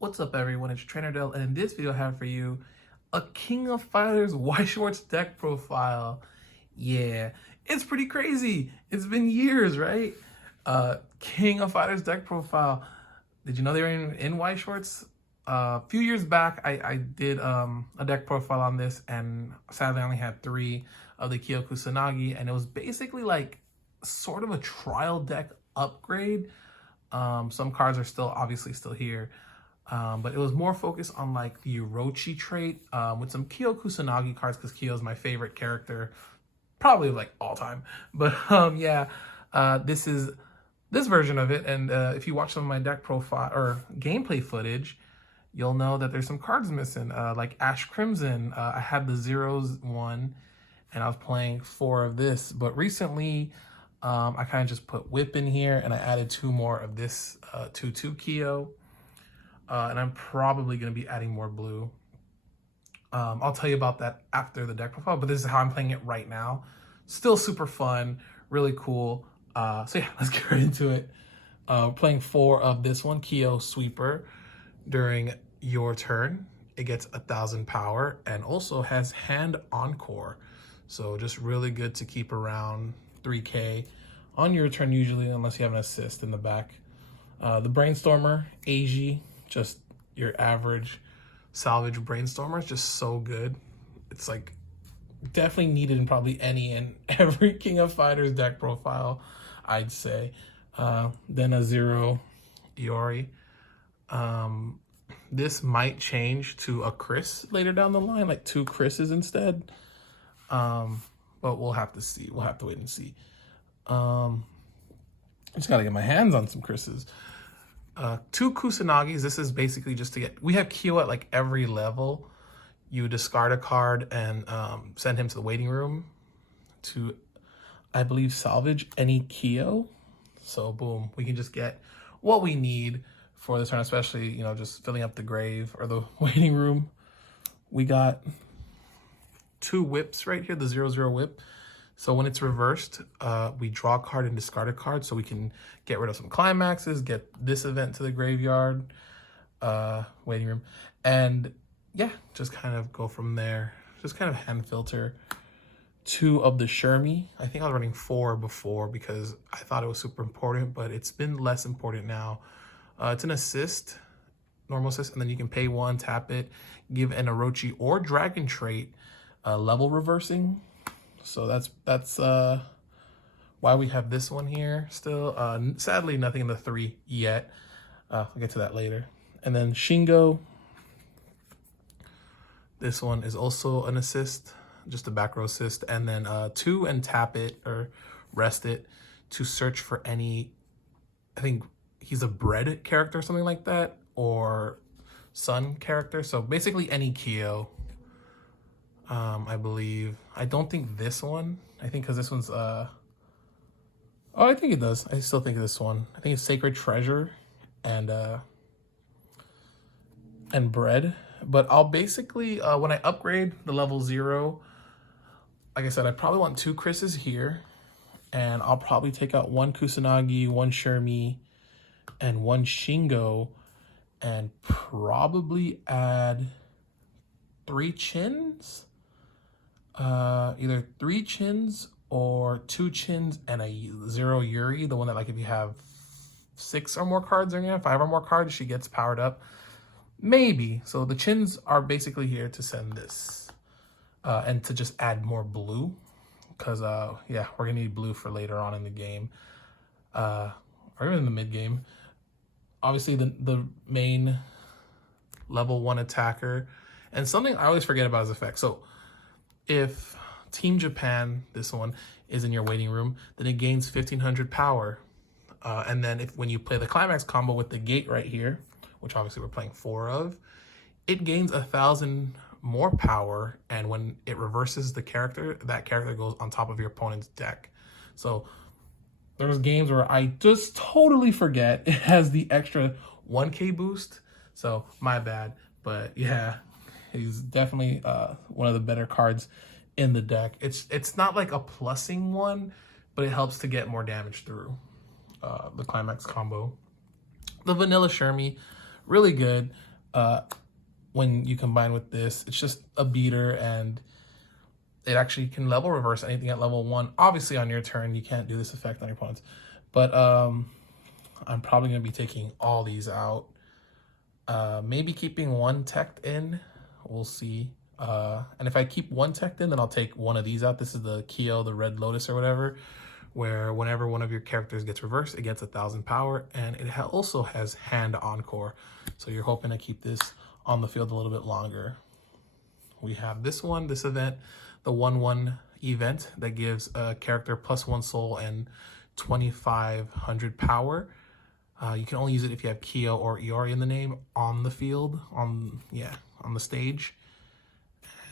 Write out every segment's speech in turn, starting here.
What's up, everyone? It's Trainer Dell, and in this video I have for you a King of Fighters Weiss Schwarz deck profile. Yeah, it's pretty crazy. It's been years, right? King of Fighters deck profile. Did you know they were in Weiss Schwarz? A few years back, I did a deck profile on this, and sadly I only had 3 of the KoF Kusanagi, and it was basically like sort of a trial deck upgrade. Some cards are obviously still here. But it was more focused on like the Orochi trait with some KoF Kusanagi cards, because Kyo is my favorite character, probably of like all time. But this is this version of it. And if you watch some of my deck profile or gameplay footage, you'll know that there's some cards missing, like Ash Crimson. I had the Zeros one, and I was playing 4 of this. But recently, I kind of just put Whip in here, and I added 2 more of this 2/2 Kyo. And I'm probably going to be adding more blue. I'll tell you about that after the deck profile, but this is how I'm playing it right now. Still super fun, really cool. So yeah, let's get right into it. Playing 4 of this one, Kyo Sweeper. During your turn, it gets 1,000 power and also has Hand Encore. So just really good to keep around 3k on your turn usually, unless you have an assist in the back. The Brainstormer, AG. Just your average salvage Brainstormer is just so good. It's like definitely needed in probably any and every King of Fighters deck profile, I'd say. Then a 0 Iori. This might change to a Chris later down the line, like 2 Chris's instead. But we'll have to see. We'll have to wait and see. I just gotta get my hands on some Chris's. 2 Kusanagis. This is basically just to get, we have Kyo at like every level. You discard a card and send him to the waiting room to, I believe, salvage any Kyo. So boom, we can just get what we need for the turn, especially, you know, just filling up the grave or the waiting room. We got 2 whips right here, the 0/0 whip. So when it's reversed, we draw a card and discard a card, so we can get rid of some climaxes, get this event to the graveyard, waiting room, and yeah, just kind of go from there. Just kind of hand filter 2 of the Shermie. I think I was running 4 before because I thought it was super important, but it's been less important now. It's an assist, normal assist, and then you can pay 1, tap it, give an Orochi or Dragon trait level reversing. So that's why we have this one here still. Sadly, nothing in the 3 yet. I'll get to that later. And then Shingo. This one is also an assist, just a back row assist. And then 2 and tap it or rest it to search for any, I think he's a bread character or something like that, or sun character. So basically any Kyo. I believe. I don't think this one. I think because this one's oh, I think it does. I still think this one. I think it's Sacred Treasure and Bread. But I'll basically when I upgrade the level 0, like I said, I probably want 2 Chris's here, and I'll probably take out 1 Kusanagi, 1 Shermie, and 1 Shingo, and probably add 3 Chins. Either 3 Chins or 2 Chins and a 0 Yuri, the one that, like, if you have 6 or more cards in here, 5 or more cards, she gets powered up. Maybe. So the Chins are basically here to send this and to just add more blue, because yeah, we're gonna need blue for later on in the game, or even in the mid game. Obviously the main level 1 attacker, and something I always forget about his effect. So if Team Japan, this one, is in your waiting room, then it gains 1,500 power. And then when you play the climax combo with the gate right here, which obviously we're playing 4 of, it gains 1,000 more power. And when it reverses the character, that character goes on top of your opponent's deck. So there's games where I just totally forget it has the extra 1k boost. So my bad. But yeah, he's definitely one of the better cards in the deck. It's not like a plussing one, but it helps to get more damage through the climax combo. The vanilla Shermie, really good. when you combine with this. It's just a beater, and it actually can level reverse anything at level 1. Obviously, on your turn, you can't do this effect on your opponents. But I'm probably going to be taking all these out. Maybe keeping one teched in. We'll see. And if I keep one teched in, then I'll take one of these out. This is the Kyo, the Red Lotus or whatever, where whenever one of your characters gets reversed, it gets 1,000 power. And it also has Hand Encore. So you're hoping to keep this on the field a little bit longer. We have this one, this event, the 1/1 event that gives a character +1 soul and 2,500 power. You can only use it if you have Kyo or Iori in the name on the field, on the stage.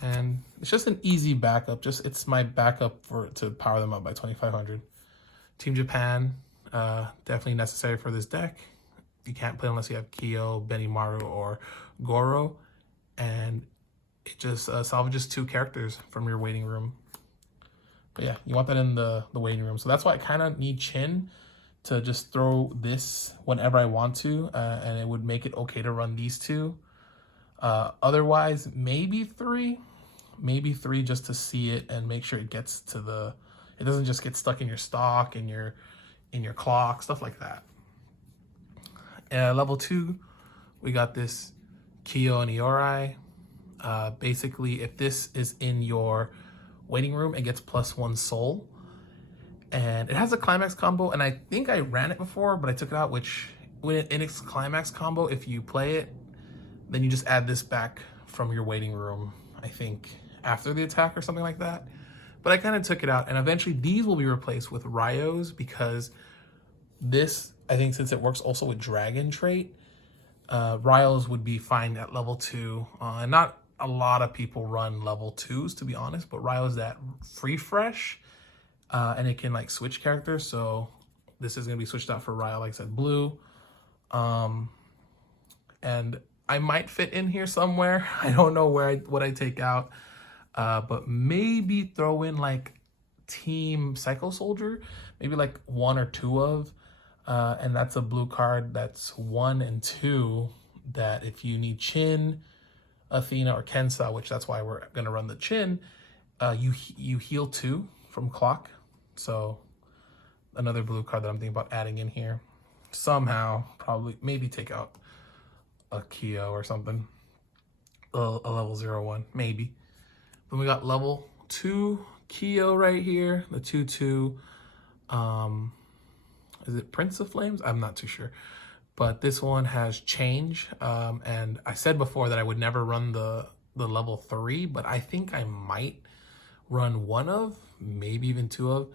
And it's just an easy backup. It's my backup to power them up by 2,500. Team Japan, definitely necessary for this deck. You can't play unless you have Kyo, Benimaru, or Goro. And it just salvages 2 characters from your waiting room. But yeah, you want that in the waiting room. So that's why I kind of need Chin to just throw this whenever I want to, and it would make it okay to run these 2. Otherwise, maybe 3 just to see it and make sure it gets to it doesn't just get stuck in your stock, in your clock, stuff like that. Level 2, we got this Kyo and Iori. Basically, if this is in your waiting room, it gets +1 soul. And it has a climax combo, and I think I ran it before, but I took it out, which in its climax combo, if you play it, then you just add this back from your waiting room, I think, after the attack or something like that. But I kind of took it out, and eventually these will be replaced with Ryos, because this, I think, since it works also with Dragon trait, Ryos would be fine at level 2. And not a lot of people run level 2s, to be honest, but Ryos that free fresh, and it can like switch characters. So this is going to be switched out for Ryo, like I said, blue. And I might fit in here somewhere. I don't know what I take out, but maybe throw in like Team Psycho Soldier, maybe like 1 or 2 of, and that's a blue card that's 1 and 2 that if you need Chin, Athena, or Kensa, which that's why we're gonna run the Chin, you heal 2 from clock. So another blue card that I'm thinking about adding in here. Somehow, probably, maybe take out a Kyo or something. A level 0/1, maybe. Then we got level 2 Kyo right here, the 2/2. Is it Prince of Flames? I'm not too sure. But this one has change. And I said before that I would never run the level 3, but I think I might run 1 of, maybe even 2 of.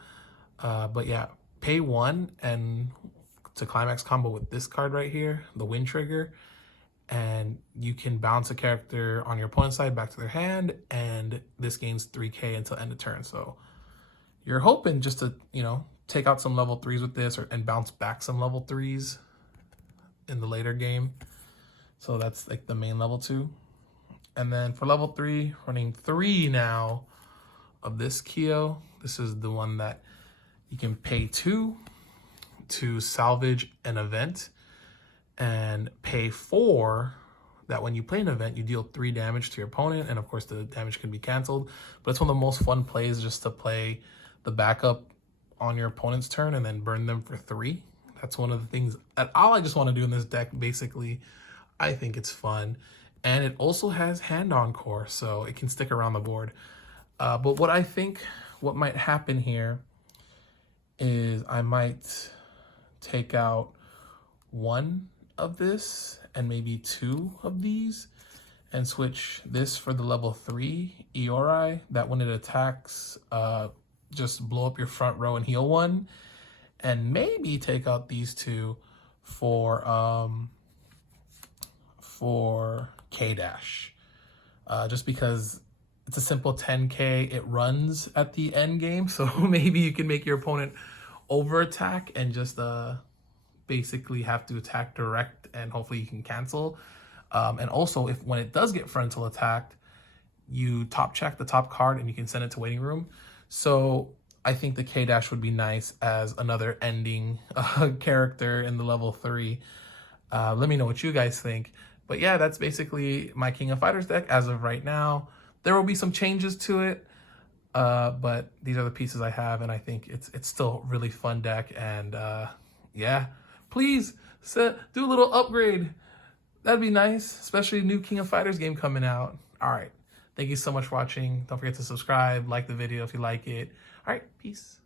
But yeah, pay 1 and to climax combo with this card right here, the Wind Trigger, and you can bounce a character on your opponent's side back to their hand, and this gains 3k until end of turn. So you're hoping just to, take out some level 3s with this, and bounce back some level 3s in the later game. So that's like the main level 2. And then for level 3, running 3 now of this Kyo. This is the one that you can pay 2 to salvage an event, and pay 4 that when you play an event, you deal 3 damage to your opponent, and of course the damage can be canceled. But it's one of the most fun plays, just to play the backup on your opponent's turn and then burn them for 3. That's one of the things that I just want to do in this deck. Basically, I think it's fun. And it also has Hand Encore, so it can stick around the board. But what might happen here is I might take out 1 of this and maybe 2 of these, and switch this for the level 3 Iori, that when it attacks, just blow up your front row and heal 1, and maybe take out these 2 for K-Dash, just because it's a simple 10k. It runs at the end game, so maybe you can make your opponent over attack and just basically have to attack direct, and hopefully you can cancel. And also, when it does get frontal attacked, you top check the top card and you can send it to waiting room. So I think the K-Dash would be nice as another ending character in the level 3. Let me know what you guys think. But yeah, that's basically my King of Fighters deck as of right now. There will be some changes to it, but these are the pieces I have, and I think it's still a really fun deck. And yeah, please do a little upgrade. That'd be nice, especially new King of Fighters game coming out. All right. Thank you so much for watching. Don't forget to subscribe, like the video if you like it. All right, peace.